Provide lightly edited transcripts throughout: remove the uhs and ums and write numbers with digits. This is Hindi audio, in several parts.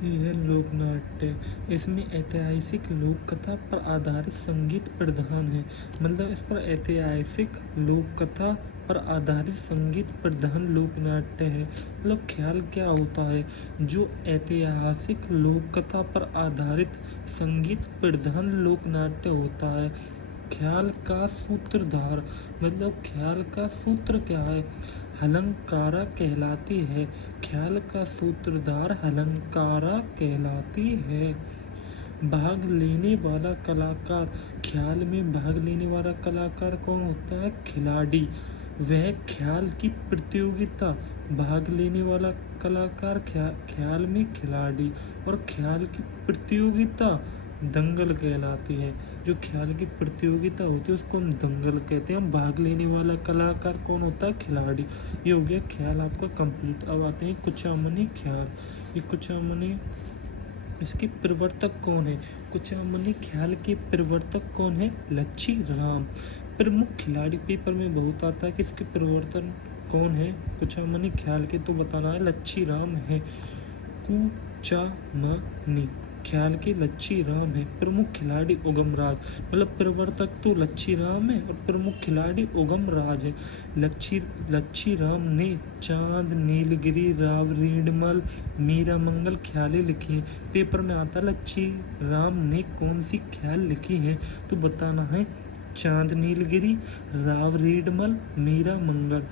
ये है लोकनाट्य। इसमें ऐतिहासिक लोक कथा पर आधारित संगीत प्रधान है। मतलब इस पर ऐतिहासिक लोक कथा पर आधारित संगीत प्रधान लोकनाट्य है। मतलब ख्याल क्या होता है? जो ऐतिहासिक लोक कथा पर आधारित संगीत प्रधान लोकनाट्य होता है। ख्याल का सूत्रधार, मतलब ख्याल का सूत्र क्या है? हलंकारा कहलाती है। ख्याल का सूत्रधार हलंकारा कहलाती है। भाग लेने वाला कलाकार, ख्याल में भाग लेने वाला कलाकार कौन होता है? खिलाड़ी। वह ख्याल की प्रतियोगिता, भाग लेने वाला कलाकार ख्याल में खिलाड़ी, और ख्याल की प्रतियोगिता दंगल कहलाती है। जो ख्याल की प्रतियोगिता होती है उसको हम दंगल कहते हैं। भाग लेने वाला कलाकार कौन होता है? खिलाड़ी। ये हो गया ख्याल आपका कंप्लीट। अब आते हैं कुचामनी ख्याल। ये कुचामनी, इसके प्रवर्तक कौन है? कुचामनी ख्याल के प्रवर्तक कौन है? लच्छी राम। प्रमुख खिलाड़ी पेपर में बहुत आता है कि इसके प्रवर्तन कौन है कुचामनी ख्याल के, तो बताना है लच्छी राम है। कुचामनी ख्याल के लच्छी राम है। प्रमुख खिलाड़ी उगम राज, मतलब प्रवर्तक तो लच्छी राम है और प्रमुख खिलाड़ी उगम राज है। लच्छी राम ने चांद, नीलगिरी, राव रीडमल, मीरा मंगल ख्यालें लिखी हैं। पेपर में आता लच्छी राम ने कौन सी ख्याल लिखी है, तो बताना है चांद, नीलगिरी, राव रीडमल, मीरा मंगल।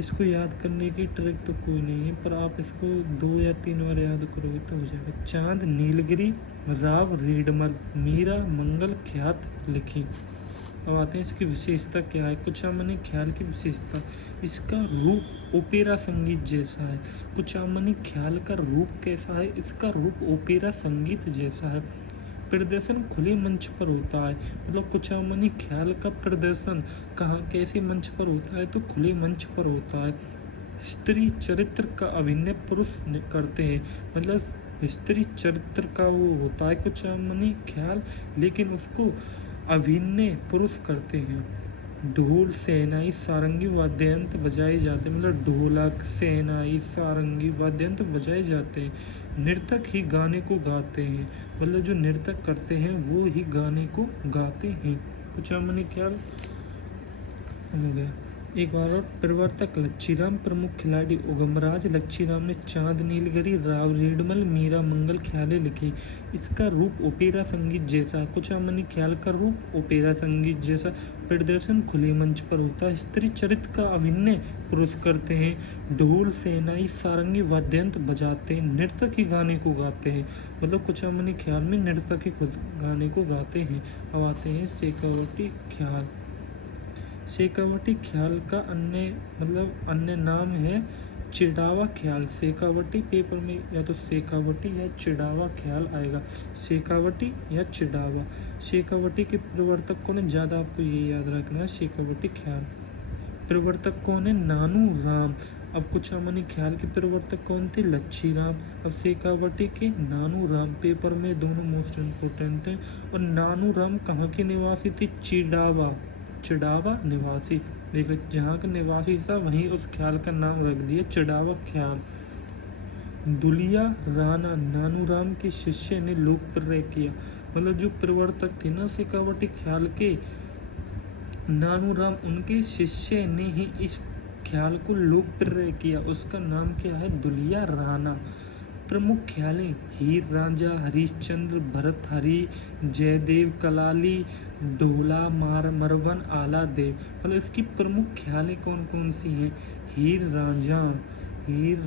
इसको याद करने की ट्रिक तो कोई नहीं है, पर आप इसको 2 या 3 बार याद करोगे तो हो जाएगा। चांद, नीलगिरी, राव रीडमल, मीरा मंगल ख्यात लिखी। अब आते हैं इसकी विशेषता क्या है। कुचामनी ख्याल की विशेषता, इसका रूप ओपेरा संगीत जैसा है। कुचामनी ख्याल का रूप कैसा है? इसका रूप ओपेरा संगीत जैसा है। प्रदर्शन खुले मंच पर होता है। मतलब कुचामनी ख्याल का प्रदर्शन कहाँ, कैसे मंच पर होता है? तो खुले मंच पर होता है। स्त्री चरित्र का अभिनय पुरुष करते हैं। मतलब स्त्री चरित्र का वो होता है कुचामनी ख्याल, लेकिन उसको अभिनय पुरुष करते हैं। ढोल, शहनाई, सारंगी वाद्ययंत्र बजाए जाते हैं। मतलब ढोलक, शहनाई, सारंगी वाद्ययंत्र बजाए जाते हैं। नर्तक ही गाने को गाते हैं। मतलब जो नृत्य करते हैं वो ही गाने को गाते हैं। कुचामनी ख्याल हो गया। एक बार और, प्रवर्तक लच्छीराम, प्रमुख खिलाड़ी उगमराज। लच्छीराम ने चांद, नीलगिरी, राव रीडमल, मीरा मंगल ख्यालें लिखी। इसका रूप ओपेरा संगीत जैसा। कुचामनी ख्याल का रूप ओपेरा संगीत जैसा। प्रदर्शन खुले मंच पर होता है। स्त्री चरित्र का अभिनय पुरुष करते हैं। ढोल, शहनाई, सारंगी वाद्ययंत्र बजाते हैं। नर्तक ही गाने को गाते हैं। मतलब कुचामनी ख्याल में नर्तक ही खुद गाने को गाते हैं। अब आते हैं शेखावटी ख्याल। शेखावटी ख्याल का अन्य नाम है चिड़ावा ख्याल। शेखावटी पेपर में या तो शेखावटी या चिड़ावा ख्याल आएगा। शेखावटी या चिड़ावा। शेखावटी के प्रवर्तक कौन है? ज़्यादा आपको ये याद रखना है। शेखावटी ख्याल प्रवर्तक कौन है? नानू राम। अब कुचामनी ख्याल के प्रवर्तक कौन थे? लच्छी राम। अब शेखावटी के नानू राम। पेपर में दोनों मोस्ट इम्पोर्टेंट हैं। और नानू राम कहाँ के निवासी थे? चिड़ावा निवासी। देखो जहाँ का निवासी था वहीं उस ख्याल का नाम रख दिया चिड़ावा ख्याल। दुलिया राणा नानू राम के शिष्य ने लोकप्रिय किया। मतलब जो प्रवर्तक थे ना शेखावटी ख्याल के, नानू राम, उनके शिष्य ने ही इस ख्याल को लोकप्रिय किया। उसका नाम क्या है? दुलिया राणा। प्रमुख ख्यालें हीर रांझा, हरिश्चंद्र, भरतहरि, जयदेव कलाली, ढोला, मरवन, आला देव। मतलब इसकी प्रमुख ख्यालें कौन कौन सी हैं? हीर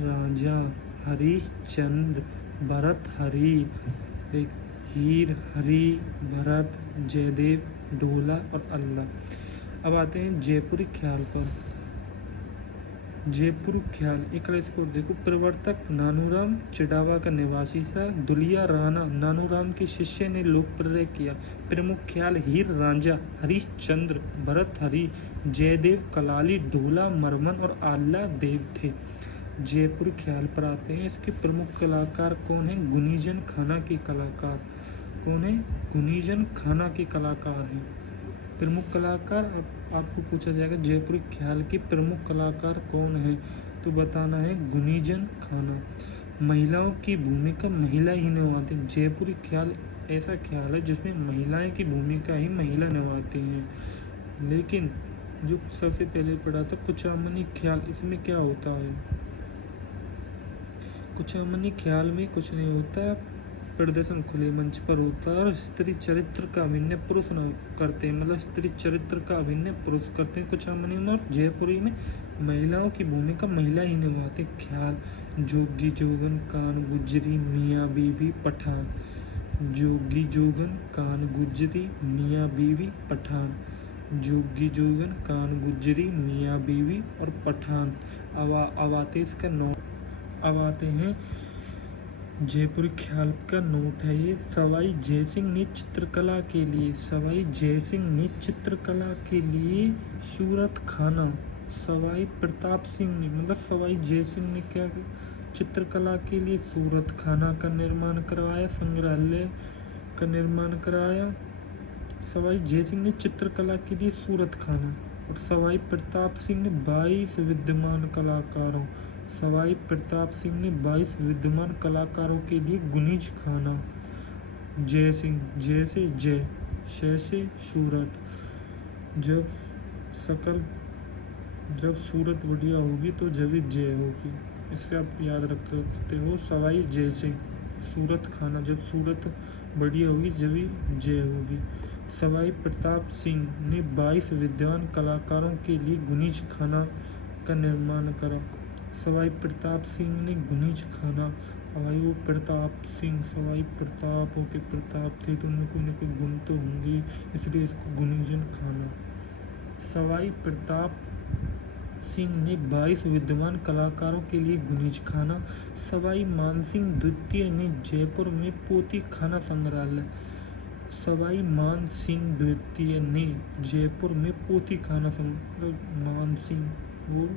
रांझा, हरिश्चंद्र, भरतहरि, हीर, हरि, भरत, जयदेव, ढोला और अल्लाह। अब आते हैं जयपुरी ख्याल पर। जयपुर ख्याल एक स्कोर देखो। प्रवर्तक नानूराम, चिड़ावा का निवासी था। दुलिया राणा नानूराम के शिष्य ने लोकप्रिय किया। प्रमुख ख्याल हीर रांझा, हरिश्चंद्र, भरतहरि, जयदेव कलाली, ढोला, मरमन और आल्ला देव थे। जयपुर ख्याल पर आते हैं। इसके प्रमुख कलाकार कौन है? गुनीजन खाना के कलाकार। कौन है? गुनीजन खाना के कलाकार हैं। प्रमुख कलाकार आपको पूछा जाएगा जयपुर ख्याल के प्रमुख कलाकार कौन है, तो बताना है गुनीजन खाना। महिलाओं की भूमिका महिला ही निभाती है। जयपुरी ख्याल ऐसा ख्याल है जिसमें महिलाएं की भूमिका ही महिला निभाती हैं। लेकिन जो सबसे पहले पढ़ा था कुचामनी ख्याल, इसमें क्या होता है? कुचामनी ख्याल में कुछ नहीं होता, प्रदर्शन खुले मंच पर होता है और स्त्री चरित्र का अभिनय पुरुष न करते हैं, मतलब स्त्री चरित्र का अभिनय पुरुष करते हैं कुचामनी में। और जयपुरी में महिलाओं की भूमिका महिला ही निभाते। ख्याल जोगी जोगन कान गुजरी मियाँ बीवी पठान, जोगी जोगन कान गुजरी मियाँ बीवी पठान, जोगी जोगन कान गुजरी मियाँ बीवी और पठान। अब आते इसका नोट, अब आते हैं जयपुरी ख्याल का नोट है ये। सवाई जयसिंह ने चित्रकला के लिए, सवाई जयसिंह ने चित्रकला के लिए सूरत खाना, सवाई प्रताप सिंह ने, मतलब सवाई जयसिंह ने क्या चित्रकला के लिए सूरत खाना का निर्माण करवाया, संग्रहालय का निर्माण कराया। सवाई जयसिंह ने चित्रकला के लिए सूरत खाना और सवाई प्रताप सिंह ने 22 विद्यमान कलाकारों, सवाई प्रताप सिंह ने 22 विद्यमान कलाकारों के लिए गुनीज खाना। जय सिंह, जय से जय, शय से सूरत, जब सूरत बढ़िया होगी तो जब ही जय होगी, इससे आप याद रख सकते हो। सवाई जय सिंह, सूरत खाना, जब सूरत बढ़िया होगी जब ही जय होगी। सवाई प्रताप सिंह ने 22 विद्वान कलाकारों के लिए गुनीज खाना का निर्माण करा। सवाई प्रताप सिंह ने गुनीज खाना, भाई वो प्रताप सिंह सवाई प्रतापों के प्रताप थे तो उनमें कोई ना कोई गुण तो होंगे, इसलिए इसको गुनीजन खाना। सवाई प्रताप सिंह ने 22 विद्वान कलाकारों के लिए गुनीज खाना। सवाई मानसिंह द्वितीय ने जयपुर में पोती खाना संग्रहालय, सवाई मान सिंह द्वितीय ने जयपुर में पोती खाना संग्रहालय, मान सिंह वो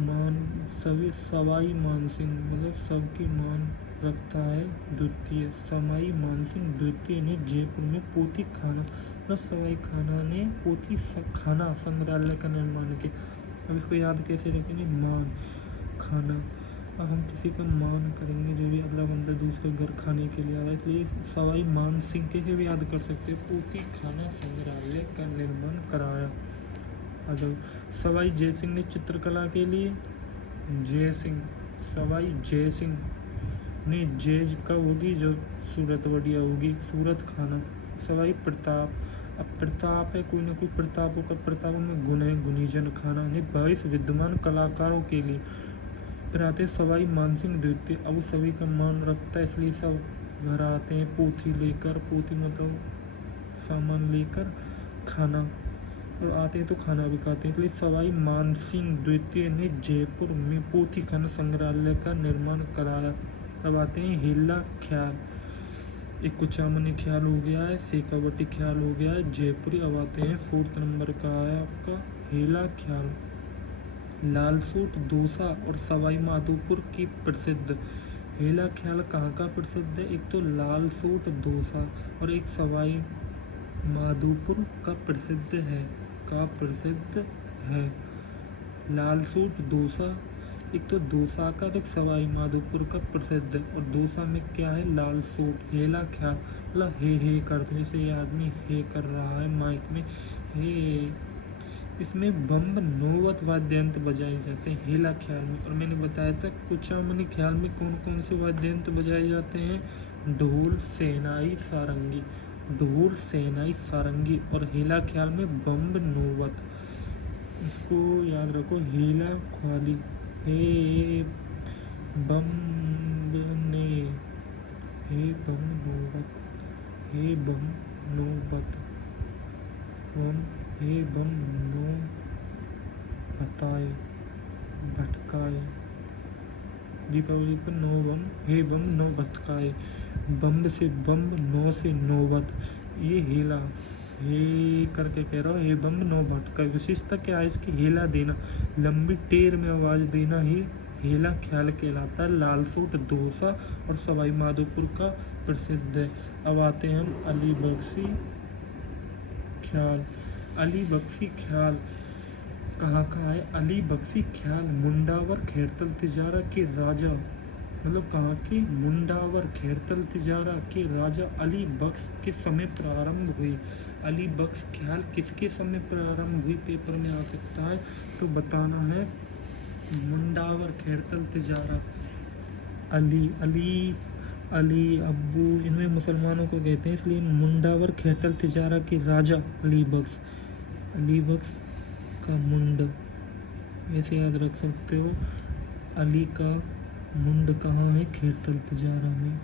मान सभी, सवाई मान सिंह मतलब सबकी मान रखता है द्वितीय, सवाई मान सिंह द्वितीय ने जयपुर में पोती खाना मतलब सवाई खाना ने पोती खाना संग्रहालय का निर्माण किया। अब इसको याद कैसे रखेंगे? मान खाना, अब हम किसी का मान करेंगे जो भी अगला बंदा दूसरे घर खाने के लिए आ रहा है, इसलिए सवाई मान सिंह कैसे भी याद कर सकते हैं, पोती खाना संग्रहालय का निर्माण कराया। अगर सवाई जय सिंह ने चित्रकला के लिए, जय सिंह, सवाई जय सिंह ने जय कब होगी जब सूरत बढ़िया होगी, सूरत खाना। सवाई प्रताप, अब प्रताप है कोई ना कोई प्रताप होकर, प्रतापों में गुण है, गुनीजन खाना ने 22 विद्यमान कलाकारों के लिए। फिर आते सवाई मानसिंह द्वितीय, अब वो सभी का मान रखता है इसलिए सब घर आते हैं पोथी लेकर, पोथी मतलब सामान लेकर खाना, और आते हैं तो खाना भी खाते हैं, इसलिए सवाई मानसिंह द्वितीय ने जयपुर में पोथी खाना संग्रहालय का निर्माण कराया। अब आते हैं हेला ख्याल, एक कुचामनी ख्याल हो गया है, शेखावटी ख्याल हो गया है, जयपुरी। अब आते हैं 4th नंबर का है आपका हेला ख्याल। लालसूट दोसा और सवाई माधोपुर की प्रसिद्ध, हेला ख्याल कहाँ का प्रसिद्ध है? एक तो लालसूट दोसा और एक सवाई माधोपुर का प्रसिद्ध है, लालसूट डोसा, एक तो डोसा का, एक सवाई माधोपुर का प्रसिद्ध है, और डोसा में क्या है? लाल सूट। हेला ख्याल मतलब हे करने से ये आदमी हे कर रहा है माइक में, हे। इसमें बम्ब नौवत वाद्य यंत्र बजाए जाते हैं हेला ख्याल में, और मैंने बताया था कुचामनी ख्याल में कौन कौन से वाद्य यंत्र बजाए जाते हैं? ढोल, शहनाई, सारंगी, ढोल, शहनाई, सारंगी, और हेला ख्याल में बम्ब नौवत। इसको याद रखो, हेला ख्वाली, हे बम ने, हे बम नौबत, हे बम नौबत, हे बम नो बताए भटकाए, दीपावली पर नो बम, हे बम नो भटकाए, बम से बम, नौ से नौबत, ये हेला, हे करके कह रहा हूँ, हे बम नो भटकाए। विशेषता क्या है इसकी? हेला देना, लंबी टेर में आवाज़ देना ही हेला ख्याल कहलाता है। लालसूट डोसा और सवाई माधोपुर का प्रसिद्ध है। अब आते हैं हम अली बख्शी ख्याल। अली बख्शी ख्याल कहाँ का है? अली बख्शी ख्याल मुंडावर खैरतल तिजारा के राजा मतलब कहा कि मुंडावर खैरतल तिजारा के राजा अली बख्श के समय प्रारंभ हुई। अली बख्श ख्याल किसके समय प्रारंभ हुई, पेपर में आ सकता है, तो बताना है मुंडावर खैरतल तिजारा। अली अली अली अब्बू इनमें मुसलमानों को कहते हैं, इसलिए मुंडावर खैरतल तिजारा के राजा अली बख्श का मुंड, ऐसे याद रख सकते हो। अली का मुंड कहाँ है, खैरतल तिजारा में।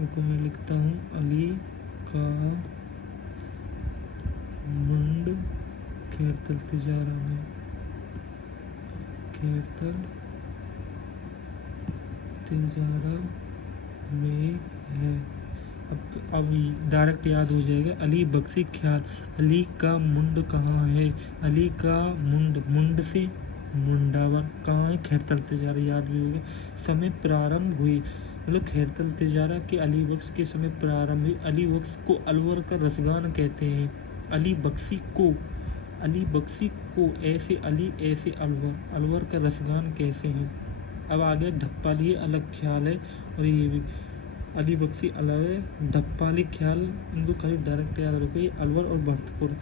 उनको मैं लिखता हूँ, अली का मुंड खैरतल तिजारा में, खैरतल तिजारा में है। अब डायरेक्ट याद हो जाएगा। अली बख्शी ख्याल, अली का मुंड कहाँ है, अली का मुंड से मुंडावर कहाँ है, खैरतल तिजारा, याद भी होगा। समय प्रारंभ हुई, मतलब खैरतल तिजारा के अली बख्श के समय प्रारंभ हुई। अली बख्श को अलवर का रसगान कहते हैं। अली बख्शी को ऐसे अली ऐसे अलवर का रसगान कैसे हैं। अब आगे ढप्पाली अलग ख्याल है, और ये भी अली बख्शी अलग है, ढप्पाली ख्याल, इनको खाली डायरेक्ट याद रखो। ये अलवर और भरतपुर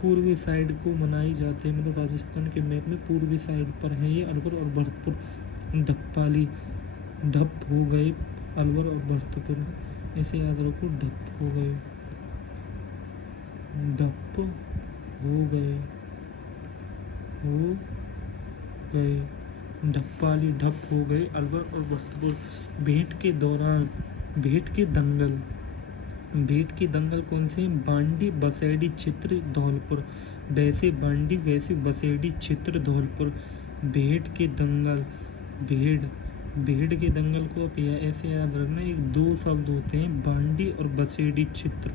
पूर्वी साइड को मनाई जाते हैं, मतलब राजस्थान के मैप में पूर्वी साइड पर है ये अलवर और भरतपुर। ढप्पाली, ढप हो गए अलवर और भरतपुर, ऐसे याद रखो, ढप हो गए, ढप हो गए, ढप्पाली ढप हो गए अलवर और भरतपुर। भेंट के दंगल कौन से, बांडी बसेड़ी चित्र धौलपुर, वैसे बांडी वैसे बसेड़ी चित्र धौलपुर। भेंट के दंगल, भेड़ के दंगल को आप ऐसे याद रखना, एक दो शब्द होते हैं, बांडी और बसेड़ी चित्र।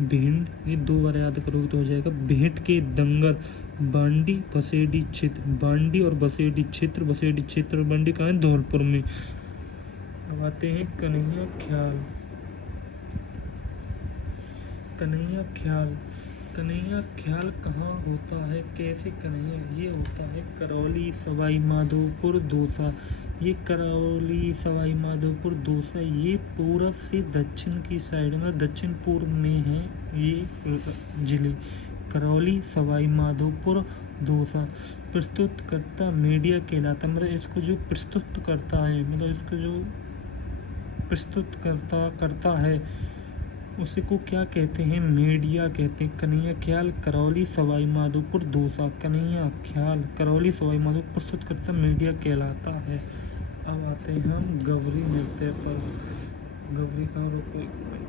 भेंट, ये दो बार याद करोगे तो हो जाएगा। भेंट के दंगल, बांडी बसेड़ी चित्र, बांडी और बसेड़ी चित्र, बसेड़ी चित्र बांडी कहाँ है, धौलपुर में। अब आते हैं कन्हैया ख्याल कहाँ होता है, कैसे कन्हैया, ये होता है करौली सवाई माधोपुर दौसा। ये करौली सवाई माधोपुर दौसा, ये पूर्व से दक्षिण की साइड में, दक्षिण पूर्व में है ये जिले। करौली सवाई माधोपुर दौसा। प्रस्तुतकर्ता मीडिया कहलाता, मतलब इसको जो प्रस्तुत करता है, मतलब इसको जो प्रस्तुत करता है उसे को क्या कहते हैं, मीडिया कहते हैं। कन्हैया ख्याल करौली सवाई माधोपुर दौसा, कन्हैया ख्याल करौली सवाई माधोपुर प्रस्तुतकर्ता मीडिया कहलाता है। अब आते हैं हम गवरी नृत्य पर। गवरी कहाँ, रुको एक मिनट।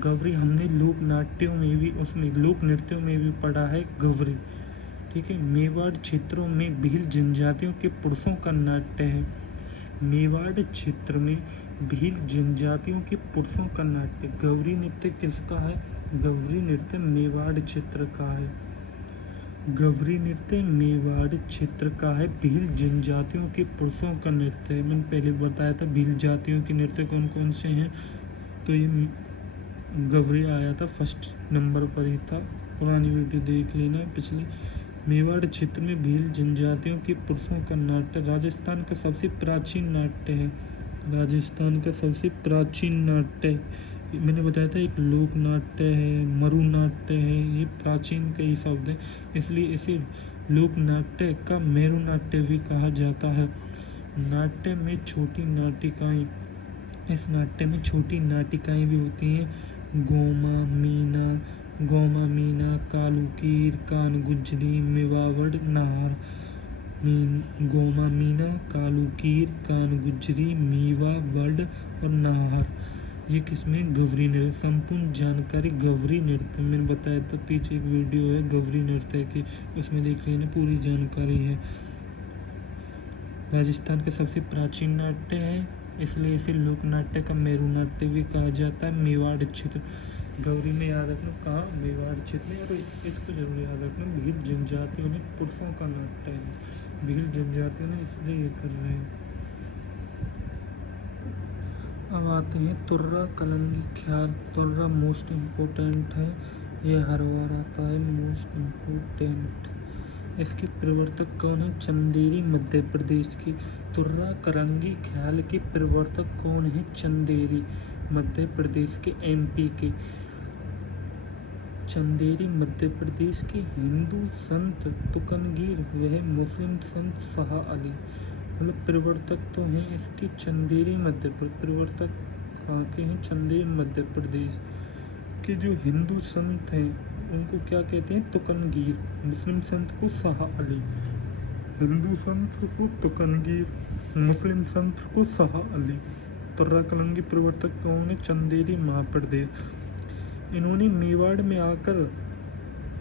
गवरी हमने लोक नाट्यों में भी, उसमें लोक नृत्यों में भी पढ़ा है गवरी, ठीक है। मेवाड़ क्षेत्रों में भील जनजातियों के पुरुषों का नाट्य है। मेवाड़ क्षेत्र में भील जनजातियों के पुरुषों का नाट्य। गवरी नृत्य किसका है, गवरी नृत्य मेवाड़ क्षेत्र का है। गवरी नृत्य मेवाड़ क्षेत्र का है, भील जनजातियों के पुरुषों का नृत्य है। मैंने पहले बताया था भील जातियों के नृत्य कौन कौन से हैं, तो ये गवरी आया था, फर्स्ट नंबर पर ही था, पुरानी वीडियो देख लेना पिछली। मेवाड़ क्षेत्र में भील जनजातियों के पुरुषों का नाट्य राजस्थान का सबसे प्राचीन नाट्य है। राजस्थान का सबसे प्राचीन नाट्य, मैंने बताया था एक लोक नाट्य है, मरु नाट्य है, ये प्राचीन कई शब्द हैं, इसलिए इसे लोक नाट्य का मेरु नाट्य भी कहा जाता है। नाट्य में छोटी नाटिकाएं, इस नाट्य में छोटी नाटिकाएं भी होती हैं। गोमा मीना, कालूकीर, कान गुजरी, मेवाड़ नाहर। गोमा मीना, कालूकीर, कान गुजरी, मेवाड़ और नाहर, ये किसमें, गवरी नृत्य। संपूर्ण जानकारी गवरी नृत्य, मैंने बताया था पीछे एक वीडियो है गवरी नृत्य की, उसमें देख लेना पूरी जानकारी है। राजस्थान का सबसे प्राचीन नाट्य है, इसलिए इसे लोक नाट्य का मेरु नाट्य भी कहा जाता है। मेवाड़ क्षेत्र, गौरी में याद रखना कहाँ, मेवाड़ क्षेत्र में, और इसको जरूर याद रखना, भील जनजातियों ने पुरुषों का नाट्य है, भील जनजातियों ने, इसलिए ये कर रहे हैं। अब आते हैं तुर्रा कलंगी ख्याल। तुर्रा मोस्ट इम्पोर्टेंट है, ये हर बार आता है, मोस्ट इम्पोर्टेंट। इसके प्रवर्तक कौन है? चंदेरी मध्य प्रदेश की। तुर्रा कलंगी ख्याल के प्रवर्तक कौन है? चंदेरी मध्य प्रदेश के, एमपी के। चंदेरी मध्य प्रदेश के हिंदू संत तुकनगीर, वह मुस्लिम संत शाह अली। मतलब प्रवर्तक तो हैं इसके चंदेरी मध्य प्रदेश, प्रवर्तक कहाँ के हैं? चंदेरी मध्य प्रदेश के। जो हिंदू संत हैं उनको क्या कहते हैं? तुकनगीर। मुस्लिम संत को शाह अली, हिंदू संत को तुकनगीर, मुस्लिम संत को शाह अली। तुर्रा कलंगी प्रवर्तक कौन है? चंदेरी महाप्रदेश। इन्होंने मेवाड़ में आकर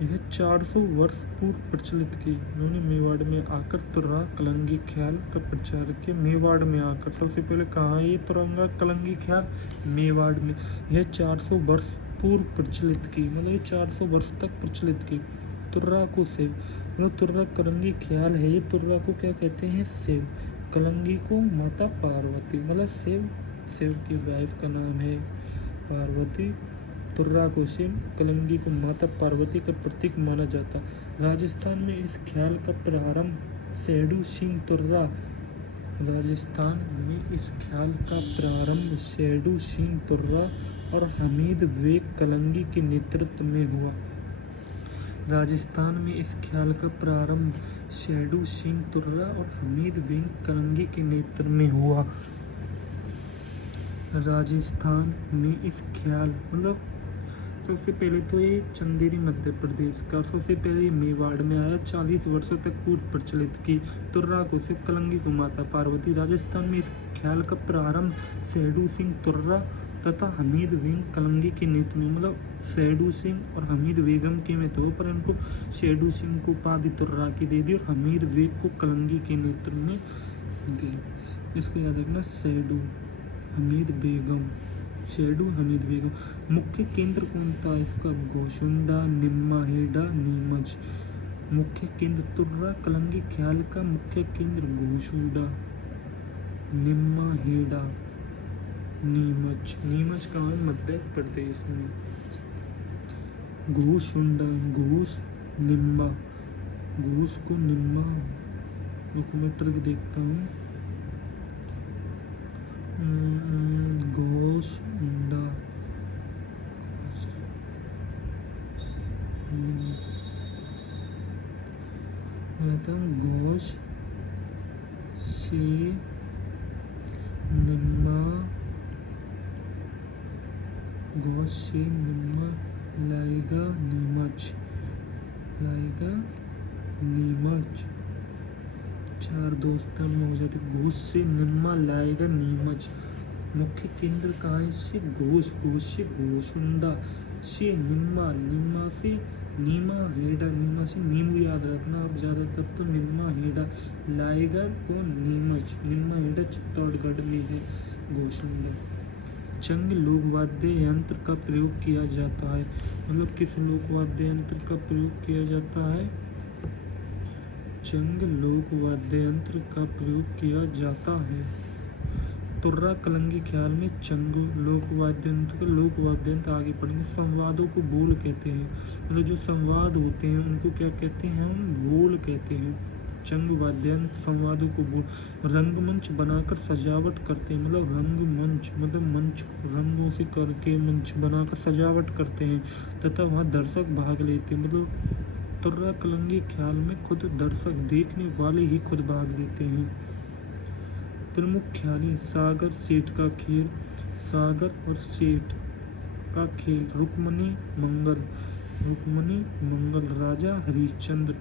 यह 400 वर्ष पूर्व प्रचलित की। इन्होंने मेवाड़ में आकर तुर्रा कलंगी ख्याल का प्रचार किया। मेवाड़ में आकर सबसे पहले कहाँ है ये तुरंगा कलंगी ख्याल? मेवाड़ में। यह 400 वर्ष पूर्व प्रचलित की, मतलब ये 400 वर्ष तक प्रचलित की। तुर्रा को शिव, मतलब तुर्रा कलंगी ख्याल है ये, तुर्रा को क्या कहते हैं? शिव। कलंगी को माता पार्वती, मतलब शिव की वाइफ का नाम है पार्वती। तुर्रा को शिव, कलंगी को माता पार्वती का प्रतीक माना जाता। राजस्थान में इस ख्याल का प्रारंभ सेडू सिंह तुर्रा, राजस्थान में इस ख्याल का प्रारंभ सेडू सिंह तुर्रा और हमीद बेग कलंगी के नेतृत्व में हुआ। राजस्थान में इस ख्याल का प्रारंभ सेडू सिंह तुर्रा और हमीद बेग कलंगी के नेतृत्व में हुआ। राजस्थान में इस ख्याल, मतलब सबसे पहले तो ये चंदेरी मध्य प्रदेश का, सबसे पहले मेवाड़ में आया, 40 वर्षों तक पूर्व प्रचलित की। तुर्रा को शिव, कलंगी को माता पार्वती। राजस्थान में इस ख्याल का प्रारंभ सेडू सिंह तुर्रा तथा हमीद बेग कलंगी के नेतृत्व में, मतलब सेडू सिंह और हमीद बेगम के में तो, पर इनको सेडू सिंह को उपाधि तुर्रा की दे दी और हमीद बेग को कलंगी के नेतृत्व में दी। इसको याद रखना, सेडू हमीद बेगम, शेडू हमीद बेगम। मुख्य केंद्र कौन था इसका? गोशुंडा, निम्माहेड़ा, नीमच। मुख्य केंद्र तुर्रा कलंगी ख्याल का मुख्य केंद्र गोशुंडा, निम्माहेड़ा, नीमच। नीमच कहाँ है? मध्य प्रदेश में। गोशुंडा, घूस, निम्मा, घूस को निम्मा, डॉक्यूमेंट्री देखता हूँ। गोशुंडा, घोष से निम्मा, घोष से निम्मा लाएगा नीमच, लाएगा नीमच। चार दोस्तों में हो जाते। घोष से निम्मा लाएगा नीमच। मुख्य केंद्र कहाँ है? से घोष, घोष से गोशुंडा, से निम्मा, निम्मा से नीमा हेड़ा, नीमा से नींबू याद रखना आप ज़्यादातर तो। निम्मा हेड़ा लाएगा कौन? नीमच। निम्मा हेड़ा चित्तौड़गढ़ में है गोशुंडा। चंग लोकवाद्य यंत्र का प्रयोग किया जाता है, मतलब किस लोकवाद्य यंत्र का प्रयोग किया जाता है? चंग लोकवाद्य यंत्र का प्रयोग किया जाता है। तुर्रा कलंगी ख्याल में चंग लोकवाद्य यंत्र, लोकवाद्य यंत्र आगे पढ़ेंगे। संवादों को बोल कहते हैं, मतलब जो संवाद होते हैं उनको क्या कहते हैं? हम बोल कहते हैं। चंग वाद्य यंत्र संवादों को बोल। रंगमंच बनाकर सजावट करते हैं, मतलब रंगमंच, मतलब मंच रंगों से करके मंच बनाकर सजावट करते हैं तथा वहाँ दर्शक भाग लेते हैं। मतलब तुर्रा कलंगी ख्याल में खुद दर्शक, देखने वाले ही खुद भाग लेते हैं। प्रमुख ख्याली सागर सेठ का खेल, सागर और सेठ का खेल। रुक्मणी मंगल, रुक्मणी मंगल, राजा हरिश्चंद्र,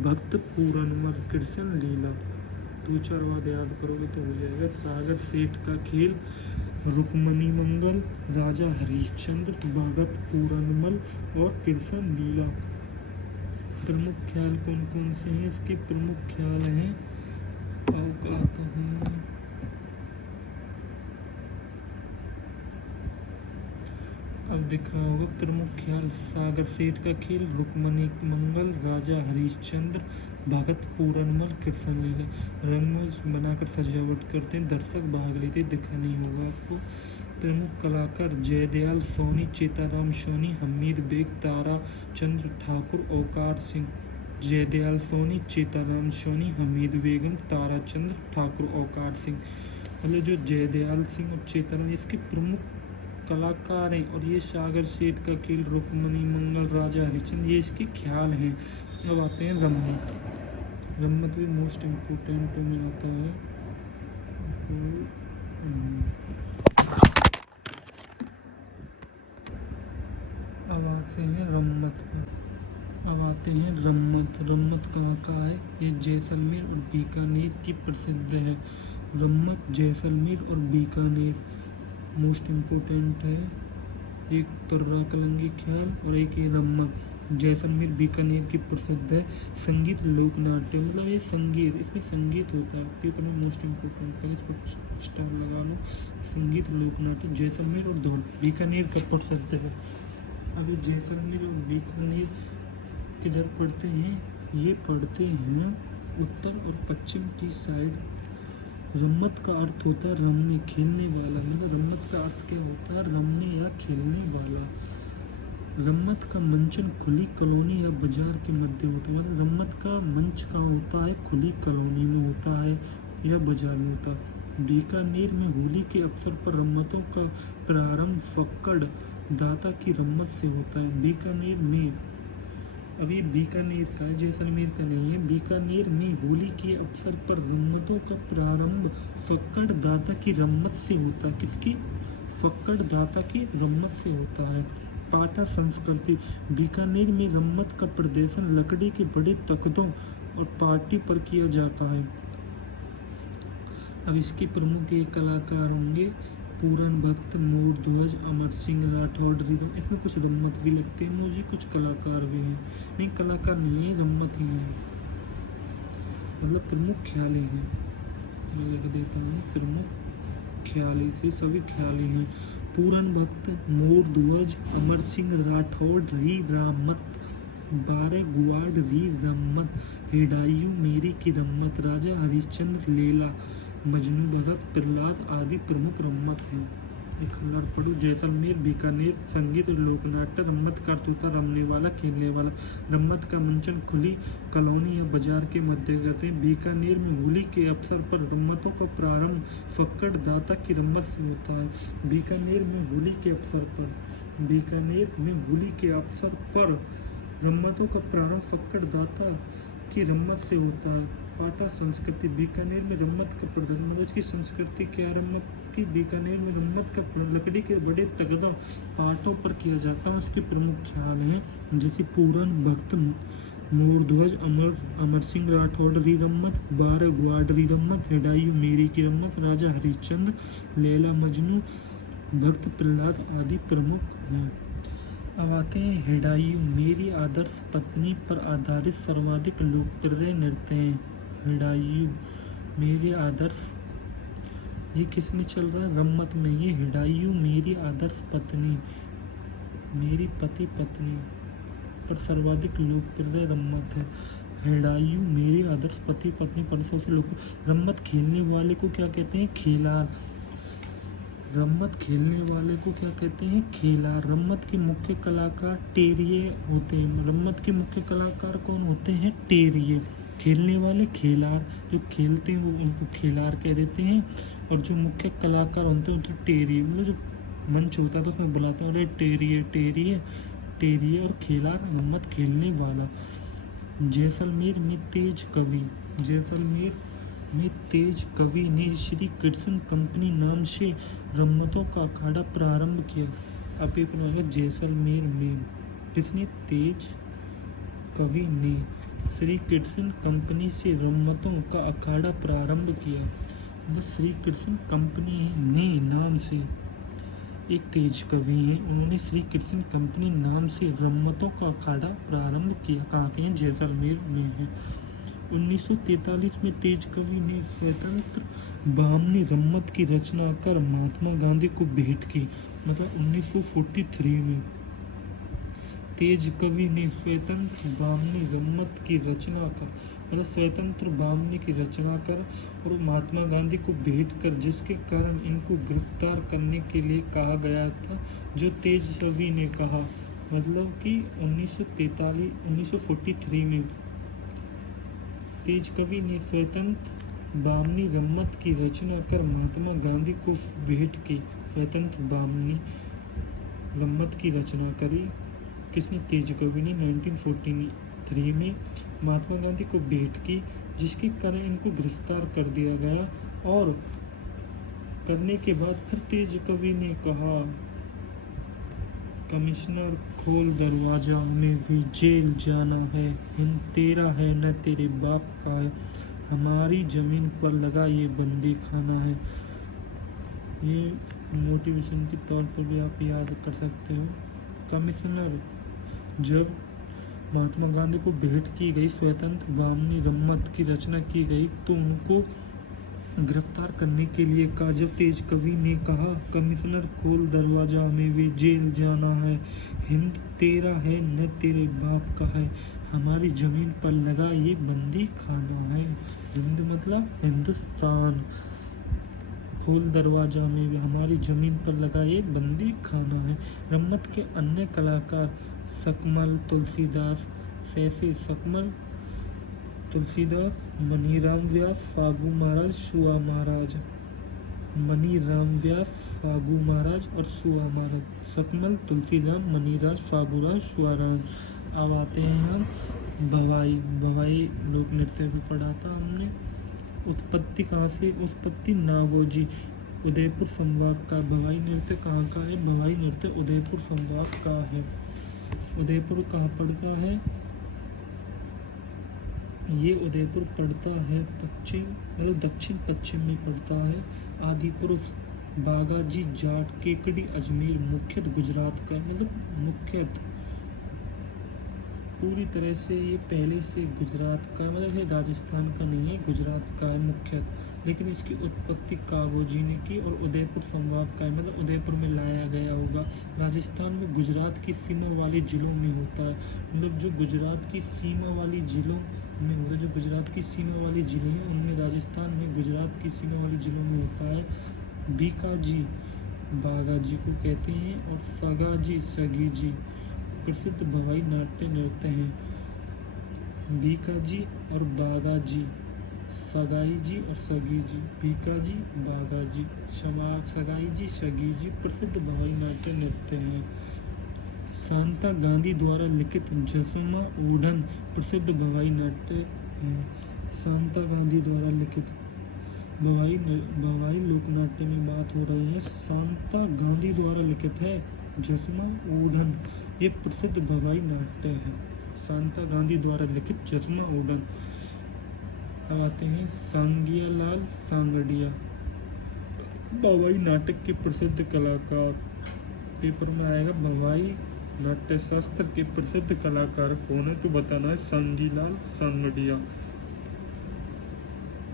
भक्त पूरनमल, कृष्ण लीला। दो चार बार याद करोगे तो हो जाएगा। सागर सेठ का खेल, रुक्मणी मंगल, राजा हरिश्चंद्र, भगत पूरनमल और कृष्ण लीला। प्रमुख ख्याल कौन कौन से हैं? इसके प्रमुख ख्याल हैं, अवकात हैं, अब दिख रहा होगा। प्रमुख ख्याल सागर सेठ का खेल, रुक्मणी मंगल, राजा हरिश्चंद्र, भगत पूरनमल, कृष्ण लीला। रंगमंच बनाकर सजावट करते हैं, दर्शक भाग लेते, दिखा नहीं होगा आपको। प्रमुख कलाकार जयदयाल सोनी, चेताराम सोनी, हमीद बेग, तारा चंद्र ठाकुर, औकार सिंह। जयदयाल सोनी, चेताराम सोनी, हमीद बेगम, ताराचंद्र ठाकुर, औकार सिंह। मतलब जो जयदयाल सिंह और चेताराम इसके प्रमुख कलाकार हैं, और ये सागर सेठ का खेल, रुक्मणी मंगल, राजा हरिश्चंद्र, ये इसके ख्याल हैं। अब आते हैं रम्मत। रम्मत भी मोस्ट इम्पोर्टेंट में आता है। अब आते हैं रम्मत पर। अब आते हैं रम्मत। रम्मत कहाँ का है? ये जैसलमेर और बीकानेर की प्रसिद्ध है। रम्मत जैसलमेर और बीकानेर मोस्ट इम्पोर्टेंट है। एक तुर्रा कलंगी ख्याल और एक ये रम्मत। जैसलमेर बीकानेर की प्रसिद्ध है। संगीत लोकनाट्य, मतलब ये संगीत, इसमें संगीत होता है। पेपर में मोस्ट इम्पोर्टेंट है, इसको स्टार लगा लो। संगीत लोकनाट्य जैसलमेर और धौल बीकानेर का प्रसिद्ध है। अभी जैसलमेर और बीकानेर किधर पढ़ते हैं? ये पढ़ते हैं उत्तर और पश्चिम की साइड। रम्मत का अर्थ होता है रमने, खेलने वाला। मतलब रम्मत का अर्थ क्या होता है? रमने या खेलने वाला। रम्मत का मंचन खुली कॉलोनी या बाजार के मध्य होता है। मतलब रम्मत का मंच कहाँ होता है? खुली कॉलोनी में होता है या बाजार में होता है। बीकानेर में होली के अवसर पर रम्मतों का प्रारंभ फक्कड़ दाता की रम्मत से होता है। बीकानेर में, अभी बीकानेर का है, जैसलमेर का नहीं है। बीकानेर में होली के अवसर पर रम्मतों का प्रारंभ फक्कड़ दाता की रम्मत से होता है। किसकी? फक्कड़ दाता की रम्मत से होता है। पाटा संस्कृति, बीकानेर में रम्मत का प्रदर्शन लकड़ी के बड़े तख्तों और पार्टी पर किया जाता है। अब इसके प्रमुख ये कलाकार होंगे पूरन भक्त, मोर ध्वज, अमर सिंह राठौड़, रिदम। इसमें कुछ रम्मत भी लगते हैं मुझे, कुछ कलाकार भी हैं। नहीं, कलाकार नहीं है, रम्मत ही है, मतलब प्रमुख ख्याली हैं। मैं लिख देता हूँ प्रमुख ख्याली से, सभी ख्याली हैं। पूरन भक्त, मोर ध्वज, अमर सिंह राठौड़, री रामत, बारह गुआड़, री रम्मत, हिडायू मेरी की रम्मत, राजा हरिश्चंद्र, लेला मजनू भगत, प्रहलाद आदि प्रमुख रम्मत हैं। एक खल्लार पढ़ो। जैसलमेर बीकानेर संगीत और लोकनाट्य। रम्मत का अर्थ होता रमने वाला, खेलने वाला। रम्मत का मंचन खुली कॉलोनी या बाजार के मध्य करते हैं। बीकानेर में होली के अवसर पर रम्मतों का प्रारंभ फक्कड़ दाता की रम्मत से होता है। बीकानेर में होली के अवसर पर, बीकानेर में होली के अवसर पर रम्मतों का प्रारंभ फक्कड़ दाता की रम्मत से होता है। पाटा संस्कृति, बीकानेर में रम्मत का प्रदर्शन, मतलब इसकी संस्कृति क्या? रम्मत की। बीकानेर में रम्मत का लकड़ी के बड़े तगदों पाटों पर किया जाता है। उसके प्रमुख ख्याल हैं जैसे पूरन भक्त, मोर ध्वज, अमर सिंह राठौड़, री रम्मत, बारह गुआड़, री रम्मत, हिडायू मेरी की रम्मत, राजा हरिश्चंद्र, लैला मजनू भक्त, प्रहलाद आदि प्रमुख हैं। अब आते हैं हिडायू मेरी आदर्श पत्नी पर आधारित सर्वाधिक लोकप्रिय नृत्य हैं। हिडायू मेरी आदर्श, ये किस में चल रहा है? रम्मत में। ये हिडायू मेरी आदर्श पत्नी, मेरी पति पत्नी पर सर्वाधिक लोकप्रिय रम्मत है। हिडायू मेरी आदर्श पति पत्नी पर सबसे लोकप्रिय। रम्मत खेलने वाले को क्या कहते हैं? खेलार। रम्मत खेलने वाले को क्या कहते हैं? खेलार। रम्मत के मुख्य कलाकार टेरिये होते हैं। रम्मत के मुख्य कलाकार कौन होते हैं? टेरिये। खेलने वाले खेलार, जो खेलते हैं वो उनको खेलार कह देते हैं, और जो मुख्य कलाकार होते हैं तो टेरिये। मतलब जो मंच होता है तो उसमें बुलाते हैं, अरे टेरिये टेरिये टेरिये, और खेलार रम्मत खेलने वाला। जैसलमेर में तेज कवि, जैसलमेर में तेज कवि ने श्री कृष्ण कंपनी नाम से रम्मतों का अखाड़ा प्रारंभ किया। अब एक जैसलमेर में किसने? तेज कवि ने श्री कृष्ण कंपनी से रम्मतों का अखाड़ा प्रारंभ किया। मतलब श्री कृष्ण कंपनी ने नाम से एक तेज कवि हैं, उन्होंने श्री कृष्ण कंपनी नाम से रम्मतों का अखाड़ा प्रारंभ किया। कहाँ के हैं? जैसलमेर में है। 1943 में तेज कवि ने स्वतंत्र बामनी रम्मत की रचना कर महात्मा गांधी को भेंट की। मतलब 1943 में तेज कवि ने स्वतंत्र बामनी रम्मत की रचना कर, मतलब स्वतंत्र बामनी की रचना कर और महात्मा गांधी को भेंट कर, जिसके कारण इनको गिरफ्तार करने के लिए कहा गया था, जो तेज कवि ने कहा। मतलब कि 1943 में तेज कवि ने स्वतंत्र बामनी रम्मत की रचना कर महात्मा गांधी को भेंट की। स्वतंत्र बामनी रम्मत की रचना करी किसने? तेज कवि ने 1943 में महात्मा गांधी को भेंट की, जिसके कारण इनको गिरफ्तार कर दिया गया। और करने के बाद फिर तेज कवि ने कहा, कमिश्नर खोल दरवाजा, हमें भी जेल जाना है, हिंद तेरा है न तेरे बाप का है, हमारी जमीन पर लगा ये बंदी खाना है। ये मोटिवेशन के तौर पर भी आप याद कर सकते हो। कमिश्नर, जब महात्मा गांधी को भेंट की गई, स्वतंत्र बामनी रम्मत की रचना की गई, तो उनको गिरफ्तार करने के लिए कहा। जब तेज कवि ने कहा, कमिश्नर खोल दरवाजा, हमें भी जेल जाना है, हिंद तेरा है न तेरे बाप का है, हमारी जमीन पर लगा ये बंदी खाना है। हिंद मतलब हिंदुस्तान, खोल दरवाजा, हमें भी हमारी जमीन पर लगा ये बंदी खाना है। रम्मत के अन्य कलाकार सकमल, तुलसीदास, सैसे सकमल, तुलसीदास, मनीराम व्यास, फागू महाराज, शुआ महाराज। मनीराम व्यास, फागू महाराज और शुआ महाराज। सकमल, तुलसीदास, मनीराज, फागूराज, शुआराज। अब आते हैं हम भवाई। भवाई लोक नृत्य भी पढ़ा था हमने। उत्पत्ति कहाँ से? उत्पत्ति नागोजी, उदयपुर संभाग का। भवाई नृत्य कहाँ का है? भवाई नृत्य उदयपुर संभाग का है। उदयपुर कहाँ पड़ता है? ये उदयपुर पड़ता है पश्चिम, मतलब दक्षिण पश्चिम में पड़ता है। आदि पुरुष बागाजी जाट, केकड़ी, अजमेर, मुख्यत गुजरात का, मतलब मुख्यत पूरी तरह से ये पहले से गुजरात का, मतलब ये राजस्थान का नहीं है, गुजरात का है मुख्यत। लेकिन इसकी उत्पत्ति कागोजी ने की और उदयपुर संभाग का है, मतलब उदयपुर में लाया गया होगा। राजस्थान में गुजरात की सीमा वाले जिलों में होता है, मतलब जो गुजरात की सीमा वाली जिलों में होता है, जो गुजरात की सीमा वाली जिले हैं उनमें, राजस्थान में गुजरात की सीमा वाले जिलों में होता है। बीकाजी बागाजी को कहते हैं और सगाजी सगीजी प्रसिद्ध भवाई नाट्य नृत्य हैं। बीकाजी और बागाजी, सगाई जी और सगी जी। बीकाजी, बागाजी, सगाई जी, सगी जी प्रसिद्ध भवाई नाट्य नृत्य हैं। शांता गांधी द्वारा लिखित जसमा ऊढ़न प्रसिद्ध भवाई नाट्य है। शांता गांधी द्वारा लिखित भवाई लोकनाट्य में बात हो रही है। शांता गांधी द्वारा लिखित है जसमा ऊढ़न, ये प्रसिद्ध भवाई नाट्य है। शांता गांधी द्वारा लिखित जसमा ऊढ़न। अब आते हैं सांगिया लाल सांगड़िया, भवाई नाटक के प्रसिद्ध कलाकार। पेपर में आएगा भवाई नाट्य शास्त्र के प्रसिद्ध कलाकार कौन है, तो बताना है सांगीलाल सांगड़िया।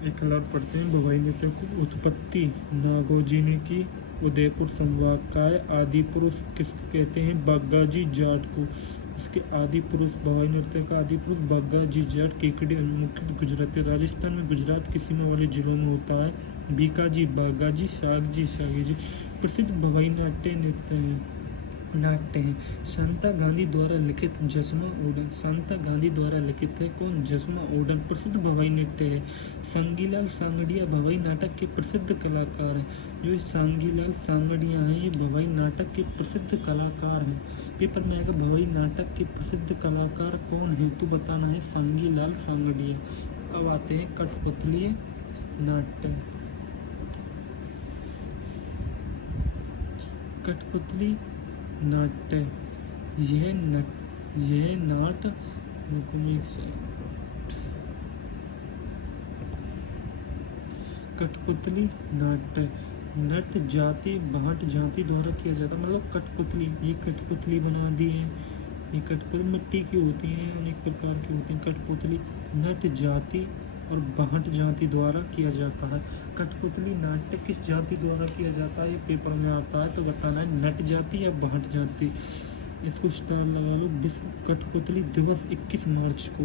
एक कलाकार पढ़ते हैं भवाई नृत्य को। उत्पत्ति नागोजी ने की, उदयपुर संभाग का है। आदि पुरुष किसको कहते हैं? बागाजी जाट को। इसके आदि पुरुष, भवाई नृत्य का आदि पुरुष बागाजी जाट, केकड़ी, मुख्य गुजराती। राजस्थान में गुजरात की सीमा वाले जिलों में होता है। बीकाजी, बागाजी, सागजी, सागीजी प्रसिद्ध भवाई नाट्य हैं। शांता गांधी द्वारा लिखित जसमा ऊढ़न, शांता गांधी द्वारा लिखित है कौन? जसमा ऊढ़न प्रसिद्ध भवाई नृत्य है। सांगीलाल सांगड़िया भवाई नाटक के प्रसिद्ध कलाकार हैं। जो सांगीलाल सांगड़िया हैं ये भवाई नाटक के प्रसिद्ध कलाकार हैं। पेपर में आएगा भवाई नाटक के प्रसिद्ध कलाकार कौन है, तो बताना है सांगीलाल सांगड़िया। अब आते हैं कठपुतली नाट्य। कठपुतली नाट्य, यह नाट कठपुतली नाट्य नट जाति भाट जाति द्वारा किया जाता, मतलब कठपुतली, ये कठपुतली बना दी है। ये कठपुतली मिट्टी की होती हैं, अनेक प्रकार की होती हैं। कठपुतली नट जाति और भाट जाति द्वारा किया जाता है। कठपुतली नाट्य किस जाति द्वारा किया जाता है, ये पेपर में आता है, तो बताना है नट जाति या भाट जाति। इसको स्टार लगा लो। विश्व कठपुतली दिवस 21 मार्च को,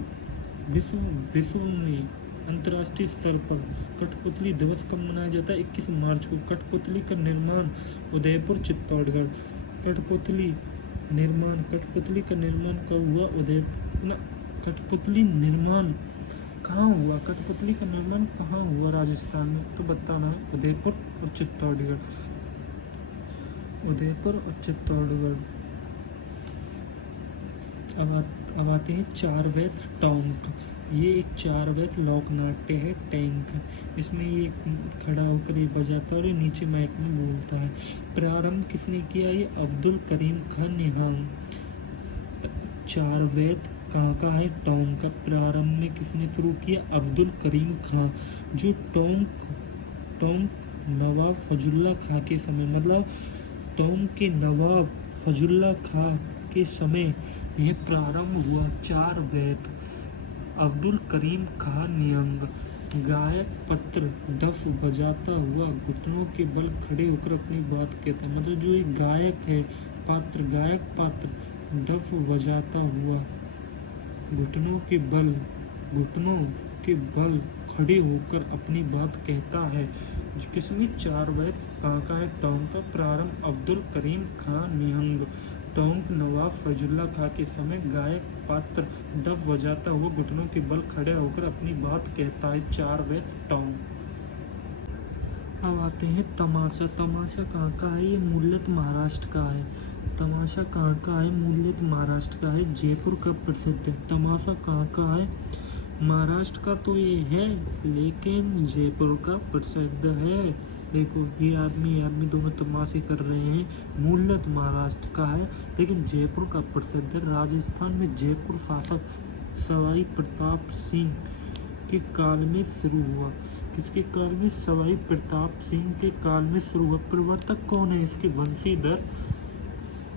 विश्व में अंतर्राष्ट्रीय स्तर पर कठपुतली दिवस कब मनाया जाता है? 21 मार्च को। कठपुतली का निर्माण उदयपुर, चित्तौड़गढ़। कठपुतली का निर्माण कब हुआ? कठपुतली निर्माण कहाँ हुआ कठपुतली का निर्माण कहाँ हुआ राजस्थान में? तो बताना है उदयपुर और चित्तौड़गढ़। उदयपुर और चित्तौड़गढ़। अब आते हैं चार वेद टोंक। ये एक चार वेद लोक नाट्य है टैंक। इसमें ये खड़ा होकर ये बजाता है और ये नीचे माइक में बोलता है। प्रारंभ किसने किया? ये अब्दुल करीम खान निहांग। चार वेद कहाँ का है? टोंक का। प्रारंभ में किसने शुरू किया? अब्दुल करीम खान। जो टोंक नवाब फजुल्ला खां के समय, मतलब टोंक के नवाब फजुल्ला खां के समय यह प्रारंभ हुआ। चार वेद। अब्दुल करीम खान निहंग। गायक पत्र डफ बजाता हुआ घुटनों के बल खड़े होकर अपनी बात कहता, मतलब जो एक गायक है गायक पात्र डफ बजाता हुआ घुटनों के बल खड़े होकर अपनी बात कहता है। किसमें? चार वेद कहाँ का है? टोंक का। प्रारंभ अब्दुल करीम खान निहंग। टोंक नवाब फजुल्ला खां के समय गायक पात्र डफ बजाता हुआ घुटनों के बल खड़े होकर अपनी बात कहता है। चार वेद टोंक। अब आते हैं तमाशा। तमाशा कहाँ का है? ये मूलतः महाराष्ट्र का है। तमाशा कहाँ का है? मूलतः महाराष्ट्र का है, जयपुर का प्रसिद्ध। तमाशा कहाँ का है? महाराष्ट्र का तो ये है, लेकिन जयपुर का प्रसिद्ध है। देखो ये आदमी दोनों तमाशे कर रहे हैं। मूलतः महाराष्ट्र का है, लेकिन जयपुर का प्रसिद्ध है। राजस्थान में जयपुर शासक सवाई प्रताप सिंह के काल में शुरू हुआ। किसके काल में? सवाई प्रताप सिंह के काल में शुरू हुआ। प्रवर्तक कौन है इसके? बंशीधर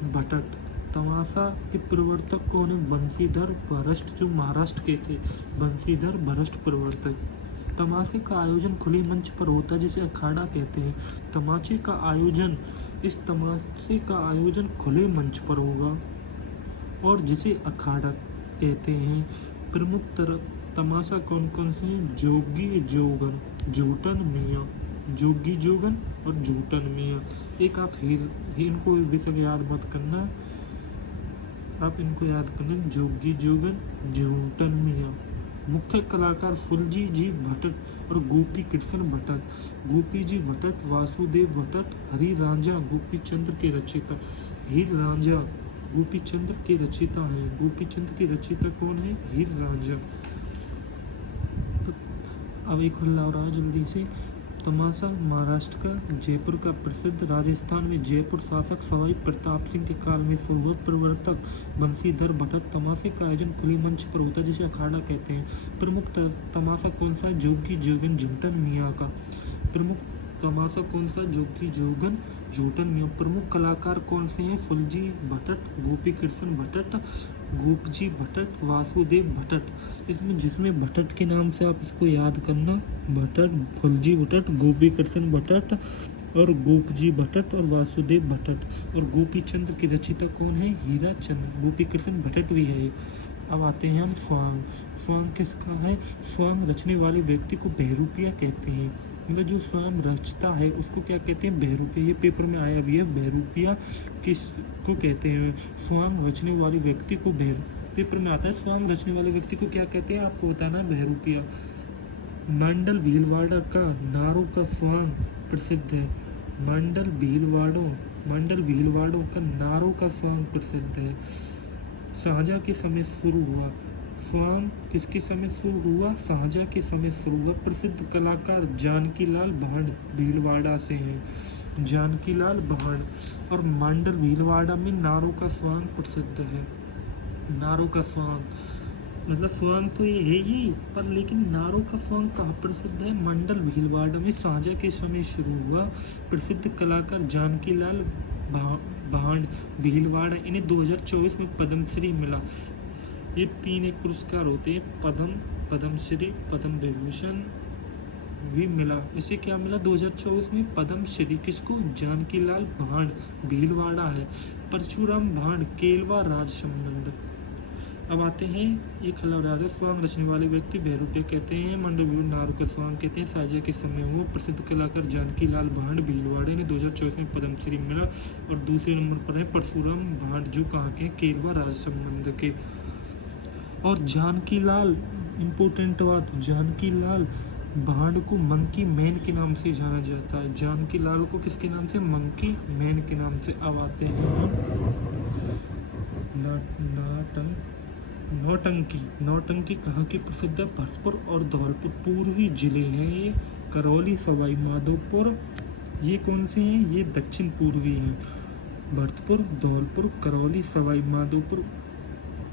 भट्ट। तमाशा के प्रवर्तक कौन है? बंशीधर भट्ट, जो महाराष्ट्र के थे। बंशीधर भट्ट प्रवर्तक। तमाशे का आयोजन खुले मंच पर होता है, जिसे अखाड़ा कहते हैं। तमाशे का आयोजन खुले मंच पर होगा और जिसे अखाड़ा कहते हैं। प्रमुख तमाशा कौन कौन से हैं? जोगी जोगन, झूठन मियाँ। जोगी जोगन और झूठन मियाँ। एक आप इनको बेशक याद मत करना, आप इनको याद करना। जोगी जोगन, झूठन मियाँ। मुख्य कलाकार फुलजी जी भट्ट और गोपी कृष्ण भट्ट। गोपी जी भट्ट वासुदेव भट्ट हरि रांझा गोपीचंद्र के रचयिता। हीर रांझा गोपीचंद्र के रचयिता हैं। गोपीचंद्र के रचयिता कौन है? हीर रांझा। अब एक हल्ला हो रहा है जल्दी से। तमाशा महाराष्ट्र का, जयपुर का प्रसिद्ध। राजस्थान में जयपुर शासक सवाई प्रताप सिंह के काल में शुरू हुआ। प्रवर्तक बंशीधर भट्ट। तमाशे का आयोजन खुले मंच पर होता है, जिसे अखाड़ा कहते हैं। प्रमुख तमाशा कौन सा है? जोगी जोगन झूठन मियाँ का। प्रमुख तमाशा कौन सा? जोगी जोगन झूठन मियाँ। प्रमुख कलाकार कौन से हैं? फुलजी भट्ट, गोपी कृष्ण भट्ट, गोपजी भट्ट, वासुदेव भट्ट। इसमें जिसमें भट्ट के नाम से आप इसको याद करना। भट्ट, फुलजी भट्ट, गोपी कृष्ण भट्ट और गोपजी भट्ट और वासुदेव भट्ट। और गोपीचंद्र की रचयिता कौन है? हीरा चंद्र। गोपी कृष्ण भट्ट भी है। अब आते हैं हम स्वांग। स्वांग किसका है? स्वांग रचने वाले व्यक्ति को बहरूपिया कहते हैं। मतलब जो स्वयं रचता है उसको क्या कहते हैं? बहरूपिया। ये पेपर में आया भी है। बहरूपिया किसको कहते हैं? स्वांग रचने वाले व्यक्ति को पेपर में आता है। स्वांग रचने वाले व्यक्ति को क्या कहते हैं? आपको बताना है। बहरूपिया। मंडल भीलवाड़ा का नारों का स्वांग प्रसिद्ध है। मंडल भीलवाड़ों का नारों का स्वांग प्रसिद्ध है। शाहजहाँ के समय शुरू हुआ। स्वांग किसके समय शुरू हुआ? शाहजहाँ के समय शुरू हुआ। प्रसिद्ध कलाकार जानकीलाल भांड भीलवाड़ा से हैं। जानकीलाल भांड। और मंडल भीलवाड़ा में नारों का स्वांग प्रसिद्ध है। नारों का स्वांग मतलब स्वांग तो ये है ही, पर लेकिन नारों का स्वांग कहाँ प्रसिद्ध है? मंडल भीलवाड़ा में शाहजहाँ के समय शुरू हुआ। प्रसिद्ध कलाकार जानकीलाल भांड भीलवाड़ा। इन्हें 2024 में पद्मश्री मिला। ये 3 एक पुरस्कार होते हैं, पद्मश्री, पद्म विभूषण भी मिला। इसे क्या मिला 2024 में? पद्मश्री। किसको? जानकीलाल भांड भीलवाड़ा है। परशुराम भांड केलवा राजसमंद। अब आते हैं एक खलौराजा। स्वांग रचने वाले व्यक्ति बहरूपिया कहते हैं। मंडल नारों का स्वांग कहते हैं। शाहजहाँ के समय हुआ। प्रसिद्ध कलाकार जानकीलाल भांड भीलवाड़ा ने 2024 में पद्मश्री मिला। और दूसरे नंबर पर है परशुराम भांड, जो कहाँ के? केलवा राजसमंद के। और जानकीलाल इम्पोर्टेंट बात, जानकी लाल भांड को मंकी मैन के नाम से जाना जाता है। जानकी लाल को किसके नाम से? मंकी मैन के नाम से। अब आते हैं हम नौटंकी। नौटंकी कहाँ की प्रसिद्ध है? भरतपुर और धौलपुर पूर्वी जिले हैं ये। करौली, सवाई माधोपुर, ये कौन से हैं? ये दक्षिण पूर्वी हैं। भरतपुर, धौलपुर, करौली, सवाई माधोपुर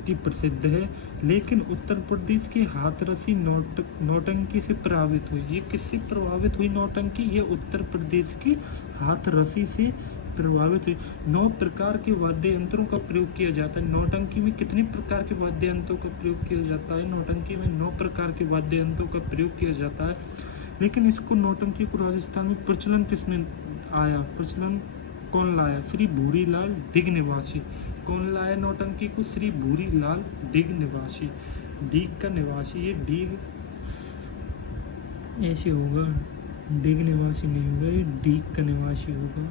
की प्रसिद्ध है। लेकिन उत्तर प्रदेश की हाथरसी नौटंकी से प्रभावित हुई। ये किससे प्रभावित हुई नौटंकी? ये उत्तर प्रदेश की हाथरसी से प्रभावित हुई। 9 प्रकार के वाद्य यंत्रों का प्रयोग किया जाता है। नौटंकी में कितने प्रकार के वाद्य यंत्रों का प्रयोग किया जाता है? नौटंकी में 9 प्रकार के वाद्य यंत्रों का प्रयोग किया जाता है। लेकिन इसको नौटंकी को राजस्थान में प्रचलन किसने आया? प्रचलन कौन लाया? श्री भूरीलाल डिग निवासी। कौन लाया नौटंकी को? श्री भूरीलाल डिग निवासी। डिग का निवासी, ये डिग ऐसे होगा, डिग निवासी नहीं होगा, ये डिग का निवासी होगा।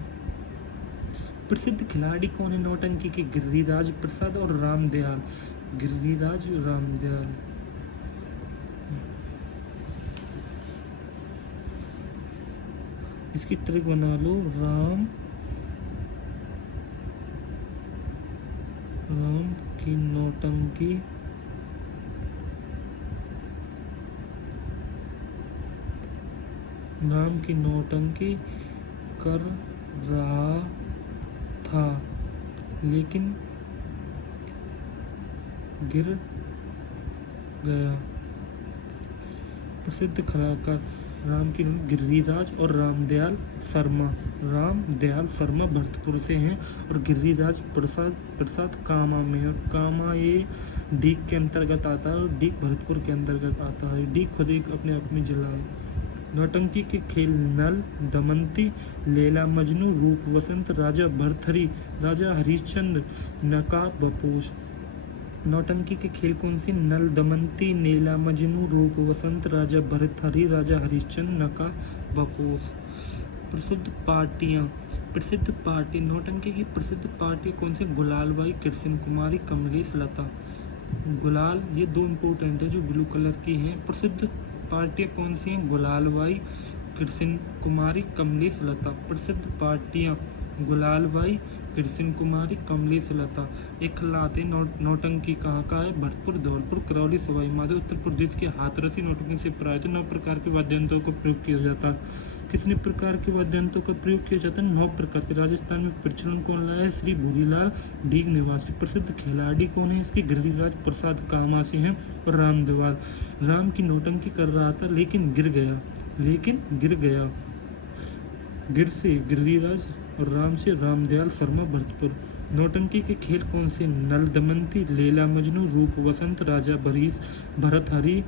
प्रसिद्ध खिलाड़ी कौन है नौटंकी के? गिरिराज प्रसाद और रामदयाल। गिरिराज, रामदयाल। इसकी ट्रिक बना लो। राम की नौटंकी कर रहा था लेकिन गिर गया। प्रसिद्ध कलाकार राम की गिरिराज और रामदयाल शर्मा भरतपुर से हैं और गिरिराज प्रसाद कामा में है। कामा ये डीग के अंतर्गत आता है और डीग भरतपुर के अंतर्गत आता है। डीग खुद एक अपने आप में जिला है। नौटंकी के खेल नल, दमयंती, लैला मजनू, रूप वसंत, राजा भरथरी, राजा हरिश्चंद्र, नकाब बपोश। नौटंकी के खेल कौन से? नल, दमयंती, लैला मजनू, रूप वसंत, राजा भरथरी, राजा हरिश्चंद्र, नकाब बपोश। प्रसिद्ध पार्टी नौटंकी की प्रसिद्ध पार्टी कौन सी? गुलालबाई, कृष्ण कुमारी, कमलेश, लता। गुलाल, ये 2 इम्पोर्टेंट है जो ब्लू कलर की हैं। प्रसिद्ध पार्टियाँ कौन सी हैं? गुलालबाई, कृष्ण कुमारी, कमलेश, लता। प्रसिद्ध पार्टियाँ गुलालबाई, कृष्ण कुमारी, कमलेश, लता। एक लाते नौटंकी कहाँ का है? भरतपुर, धौलपुर, करौली, सवाई माधोपुर। उत्तर प्रदेश के हाथरसी नौटंकी से प्रायः 9 प्रकार के वाद्य यंत्रों का प्रयोग किया जाता है। कितने प्रकार के वाद्य यंत्रों का प्रयोग किया जाता है? 9 प्रकार के। राजस्थान में प्रचलन कौन लाया है? श्री भूरीलाल डीग निवासी। प्रसिद्ध खिलाड़ी कौन है इसके? गिरिराज प्रसाद कामा से हैं और रामदयाल। राम की नौटंकी कर रहा था लेकिन गिर गया। गिर से गिरिराज और राम से रामदयाल शर्मा भरतपुर। नौटंकी के खेल कौन से? नल, दमयंती, लैला मजनू, रूप वसंत, राजा भरथरी,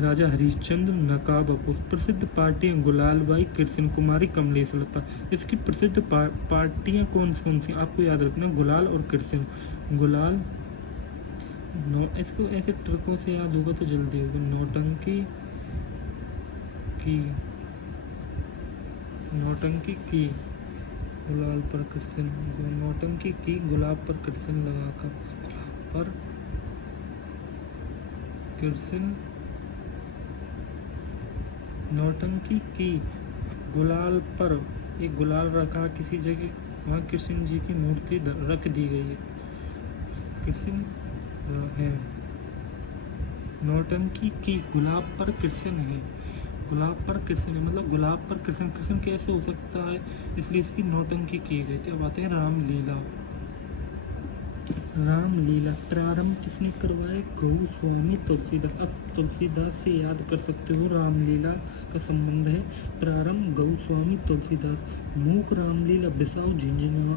राजा हरिश्चंद्र, नकाब बपोश। प्रसिद्ध पार्टियाँ गुलालबाई, कृष्ण कुमारी, कमलेश, लता। इसकी प्रसिद्ध पार्टियाँ कौन सी? आपको याद रखना, गुलाल और कृष्ण। गुलाल, इसको ऐसे ट्रिकों से याद होगा तो जल्दी होगा। नौटंकी की गुलाल पर कृष्ण, नौटंकी की गुलाब पर कृष्ण लगाकर, पर कृष्ण, नौटंकी की गुलाल पर एक गुलाल रखा किसी जगह, वहाँ कृष्ण जी की मूर्ति रख दी गई है। कृष्ण है। नौटंकी की गुलाब पर कृष्ण है। गुलाब पर कृष्ण है मतलब गुलाब पर कृष्ण कैसे हो सकता है? इसलिए इसकी नौटंकी की गई थी। अब आते हैं रामलीला। प्रारंभ किसने करवाए? गोस्वामी तुलसीदास। अब तुलसीदास से याद कर सकते हो रामलीला का संबंध है। प्रारंभ गोस्वामी तुलसीदास। मूक रामलीला बिसाऊ झुंझुनू।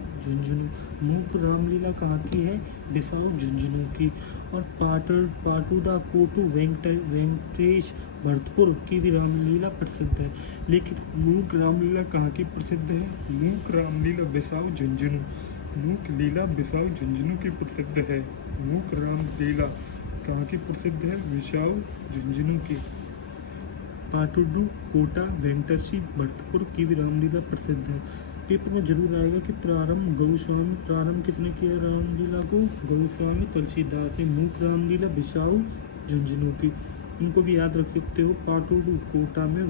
मूक रामलीला कहाँ की है? बिसाऊ झुंझुनू की। और पाटुदा कोटू वेंकटेश भरतपुर की भी रामलीला प्रसिद्ध है। लेकिन मूक रामलीला कहाँ की प्रसिद्ध है? मूक रामलीला बिसाऊ झुंझुनू। मूक लीला बिसाऊ झुंझुनू की प्रसिद्ध है। मूक रामलीला कहाँ की प्रसिद्ध है? बिसाऊ झुंझुनू की। पाटुडू कोटा वेंकटेशी भरतपुर की भी रामलीला प्रसिद्ध है। पेपर में जरूर आएगा कि प्रारंभ किसने किया रामलीला को? गोस्वामी तुलसीदास ने। मूक रामलीला बिसाऊ झुंझुनू की। इनको भी याद रख सकते हो। पाटुडू कोटा में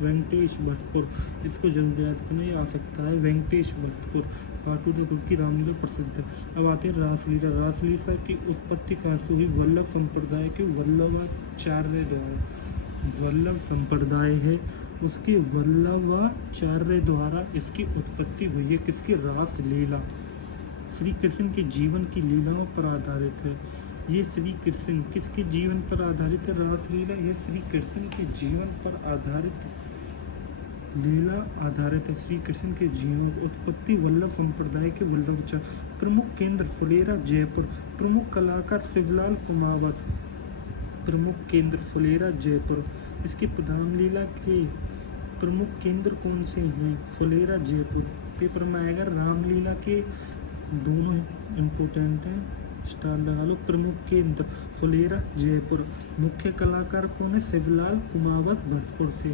वेंकटेश भट्टपुर, इसको जल्द याद करना, ये आ सकता है वेंकटेश भट्टपुर। पाटुडू की रामलीला प्रसिद्ध है। अब आते हैं रासलीला। रासलीला की उत्पत्ति कहाँ से हुई? वल्लभ संप्रदाय के वल्लभाचार्य द्वारा। वल्लभ संप्रदाय है, उसके वल्लभाचार्य द्वारा इसकी उत्पत्ति हुई है। किसकी? रासलीला। श्री कृष्ण के जीवन की लीलाओं पर आधारित है। ये श्री कृष्ण किसके जीवन पर आधारित है? रासलीला ये श्री कृष्ण के जीवन पर आधारित लीला आधारित है। श्री कृष्ण के जीवन उत्पत्ति वल्लभ संप्रदाय के वल्लभाचार्य। प्रमुख केंद्र फुलेरा जयपुर। प्रमुख कलाकार शिवलाल कुमावत। प्रमुख केंद्र फुलेरा जयपुर। इसके रामलीला के प्रमुख केंद्र कौन से हैं? फुलेरा जयपुर। पेपर में आएगा। रामलीला के दोनों इम्पोर्टेंट हैं, स्टार लगा लो। प्रमुख केंद्र फुलेरा जयपुर। मुख्य कलाकार कौन है? शिवलाल कुमावत भट्टपुर से।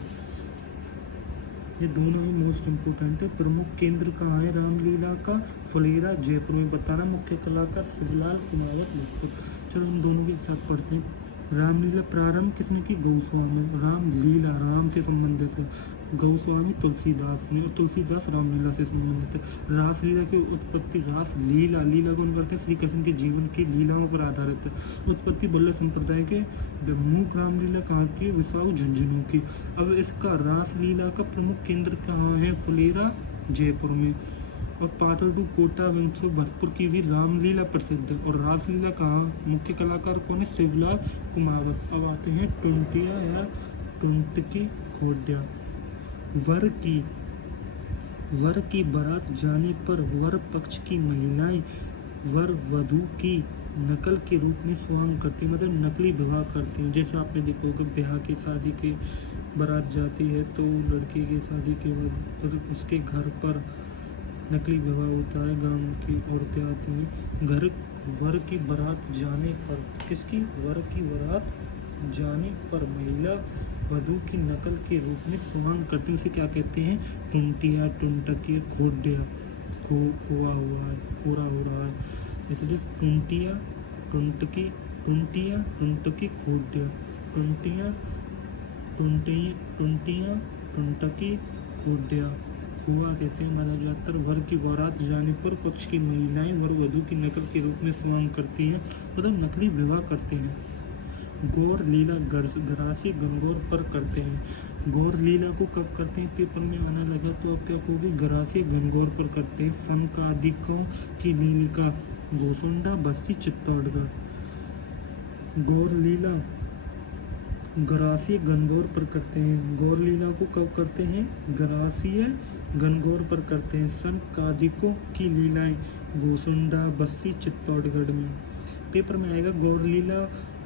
ये दोनों ही मोस्ट इम्पोर्टेंट है। प्रमुख केंद्र कहाँ है रामलीला का? फुलेरा जयपुर में बताना। मुख्य कलाकार शिवलाल कुमावत भट्टपुर। चलो हम दोनों के साथ पढ़ते हैं। रामलीला प्रारंभ किसने की? गोस्वामी। रामलीला राम से संबंधित है, गोस्वामी तुलसीदास ने, और तुलसीदास रामलीला से संबंधित है। रासलीला की उत्पत्ति रासलीला, लीला कौन करते हैं? श्री कृष्ण के जीवन की लीलाओं पर आधारित है। उत्पत्ति वल्लभ संप्रदाय के प्रमुख। रामलीला कहाँ की? विसाऊ झुंझुनू की। अब इसका रासलीला का प्रमुख केंद्र कहाँ है? फुलेरा जयपुर में। और पाटुडू कोटा वेंकटेश भट्टपुर की भी रामलीला प्रसिद्ध है। और रासलीला कहाँ? मुख्य कलाकार कौन है? शिवलाल कुमावत। अब आते हैं टुंटिया या टुंटकी खोडिया। वर की बारात जाने पर वर पक्ष की महिलाएं वर वधू की नकल के रूप में स्वांग करती, मतलब नकली विवाह करती हैं। जैसे आपने देखा होगा ब्याह की शादी की बारात जाती है तो लड़की की शादी के बाद उसके घर पर नकली विवाह होता है, गांव की औरतें आती हैं। घर वर की बारात जाने पर, किसकी? वर की बारात जाने पर महिला वधू की नकल के रूप में स्वांग करते हैं। उसे क्या कहते हैं? टुंटिया, टुंटकी, खोडिया। खोआ हुआ है, खोरा हो रहा है, इसलिए टुंटिया, टुंटकी, टुंटिया, टुंटकी, खोडिया। टुंटिया, टुंटिया, टुंटकी, खोडिया। खोआ कहते हैं माना जाता है। वर की बारात जाने पर पक्ष की महिलाएं वर वधू की नकल के रूप में स्वांग करती हैं, मतलब नकली विवाह करते हैं। गौर लीला गरासी गंगौर पर करते हैं। गौर लीला को कब करते हैं? पेपर में आना लगा तो अब क्या कहोगे? गरासी गंगौर पर करते हैं। संकादिकों की लीलिका गोसुंडा बस्ती चित्तौड़गढ़। गौर लीला गरासी गंगौर पर करते हैं। गौर लीला को कब करते हैं? गरासी गंगौर पर करते हैं। संकादिकों की लीलाएं गोसुंडा बस्ती चित्तौड़गढ़ में। पेपर में आएगा गौर लीला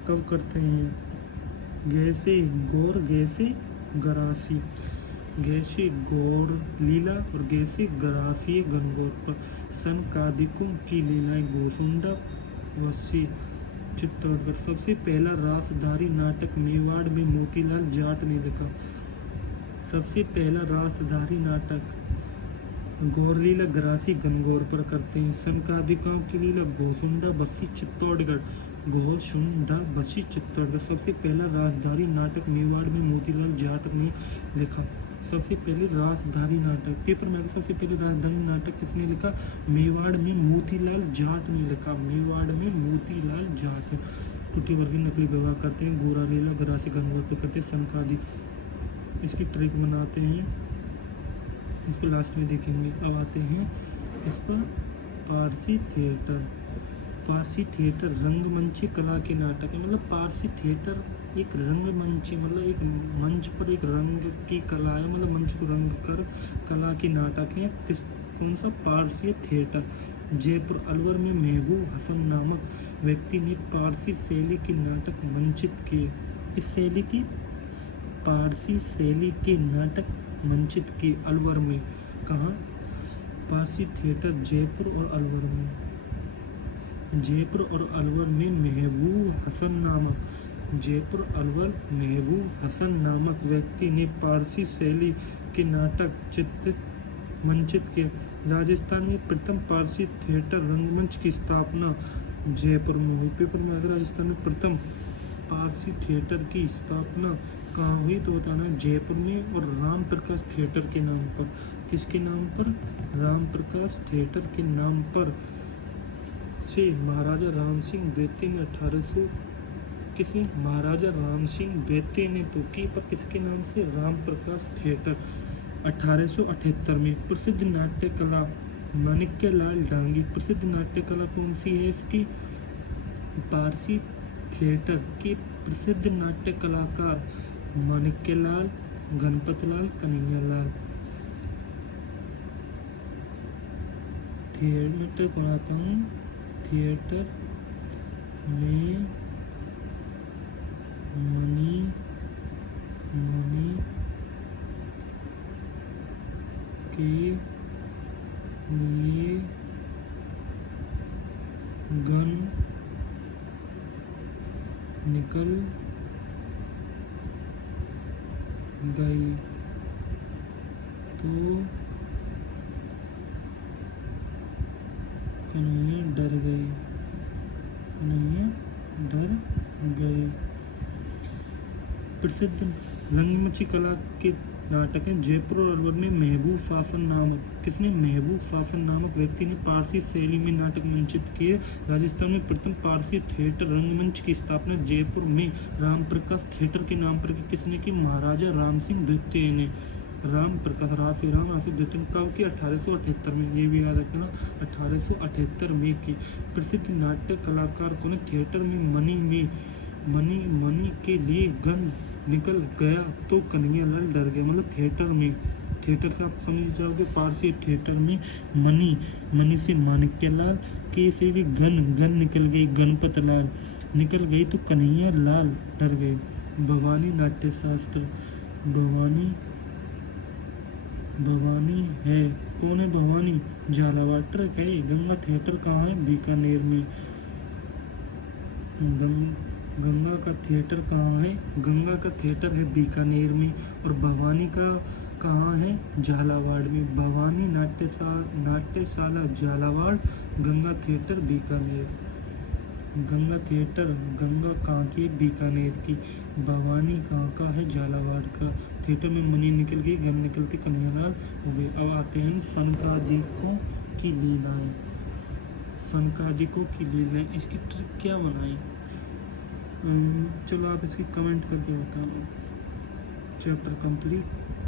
कब करते हैं? गैसे गौर, गैसे गरासी। गैसे गौर लीला और गैसे गरासी गंगौर पर। संकादिकों की लीलाएं गोसुंडा बस्ती चित्तौड़गढ़। सबसे पहला रासधारी नाटक मेवाड़ में मोतीलाल जाट ने लिखा। सबसे पहला रासधारी नाटक गौर लीला गरासी गंगौर पर करते हैं। संकादिकों की लीला गोसुंडा बस्ती चित्तौड़गढ़। गोसुंडा बस्ती चित्तौड़गढ़। सबसे पहला रासधारी नाटक मेवाड़ में मोतीलाल जाट ने लिखा। सबसे पहले रासधारी नाटक, पेपर में सबसे पहले राजधानी नाटक किसने लिखा? मेवाड़ में मोतीलाल जाट ने लिखा। मेवाड़ में मोतीलाल जाट। टूटी वर्गी नकली विवाह करते हैं। गोरा लीला गरासी गंगौर पर करते हैं। संकादी इसकी ट्रिक बनाते हैं, इसको लास्ट में देखेंगे। अब आते हैं इस पर पारसी थिएटर। पारसी थिएटर रंगमंची कला के नाटक है, मतलब पारसी थिएटर एक रंगमंची, मतलब एक मंच पर एक रंग की कला है, मतलब मंच को रंग कर कला के नाटक है। किस कौन सा? पारसी थिएटर। जयपुर अलवर में महबूब हसन नामक व्यक्ति ने पारसी शैली के नाटक मंचित किए। इस शैली की पारसी शैली के नाटक मंचित किए अलवर में। कहाँ? पारसी थिएटर जयपुर और अलवर में। जयपुर और अलवर में महबूब हसन नामक, जयपुर अलवर महबूब हसन नामक व्यक्ति ने पारसी शैली के नाटक मंचित किए। राजस्थान में प्रथम पारसी थिएटर रंगमंच की स्थापना जयपुर में हुई। पेपर में अगर राजस्थान में प्रथम पारसी थिएटर की स्थापना कहाँ हुई, तो बताना है जयपुर में और राम प्रकाश थिएटर के नाम पर। किसके नाम पर? राम प्रकाश थिएटर के नाम पर से महाराजा राम सिंह द्वितीय ने 1800 किसी महाराजा राम सिंह द्वितीय ने तो की, पर किसके नाम से? राम प्रकाश थिएटर 1878 में। प्रसिद्ध नाट्य कला माणिक्यलाल डांगी, प्रसिद्ध नाट्य कला कौन सी है इसकी? पारसी थिएटर के प्रसिद्ध नाट्य कलाकार माणिक्यलाल, गणपतलाल, कन्हैयालाल। थिएटर बनाता हूँ, थिएटर में मनी के लिए गन निकल गई तो कन्हैया डर गए, प्रसिद्ध रंगमंची कला के नाटक हैं जयपुर और अलवर में महबूब शासन नामक, किसने? महबूब शासन नामक व्यक्ति ने पारसी शैली में नाटक मंचित किए। राजस्थान में प्रथम पारसी थिएटर रंगमंच की स्थापना जयपुर में राम प्रकाश थिएटर के नाम पर किसने की? महाराजा राम सिंह द्वितीय ने। राम प्रकाश राशि राम राशि द्वितीय कब की? 1878 में, ये भी याद रखना 1878 में की। प्रसिद्ध नाट्य कलाकार कौन? थिएटर में मनी के लिए गन निकल गया तो कन्हैयालाल डर गए, मतलब थिएटर से आप समझ जाओगे पारसी थिएटर में मनी से माणिक्यलाल, के से भी गन निकल गई, गणपतलाल निकल गई तो कन्हैयालाल डर गए। भवानी नाट्य शास्त्र, भवानी है, कौन है भवानी? झालावाड़ है। गंगा थिएटर कहाँ है? बीकानेर में। गंगा का थिएटर कहाँ है? गंगा का थिएटर है बीकानेर में। और भवानी का कहाँ है? झालावाड़ में। भवानी नाट्यशाला झालावाड़, गंगा थिएटर बीकानेर। गंगा थिएटर गंगा कहाँ की है? बीकानेर की। भवानी कहाँ का है? झालावाड़ का। थिएटर में मनी निकल गई, गन निकलती, कन्हैयालाल हो गए। अब आते हैं सनकादिकों की लीलाएं। सनकादिकों की लीलाएं, इसकी ट्रिक क्या बनाई? चलो आप इसकी कमेंट करके बताओ। Chapter complete.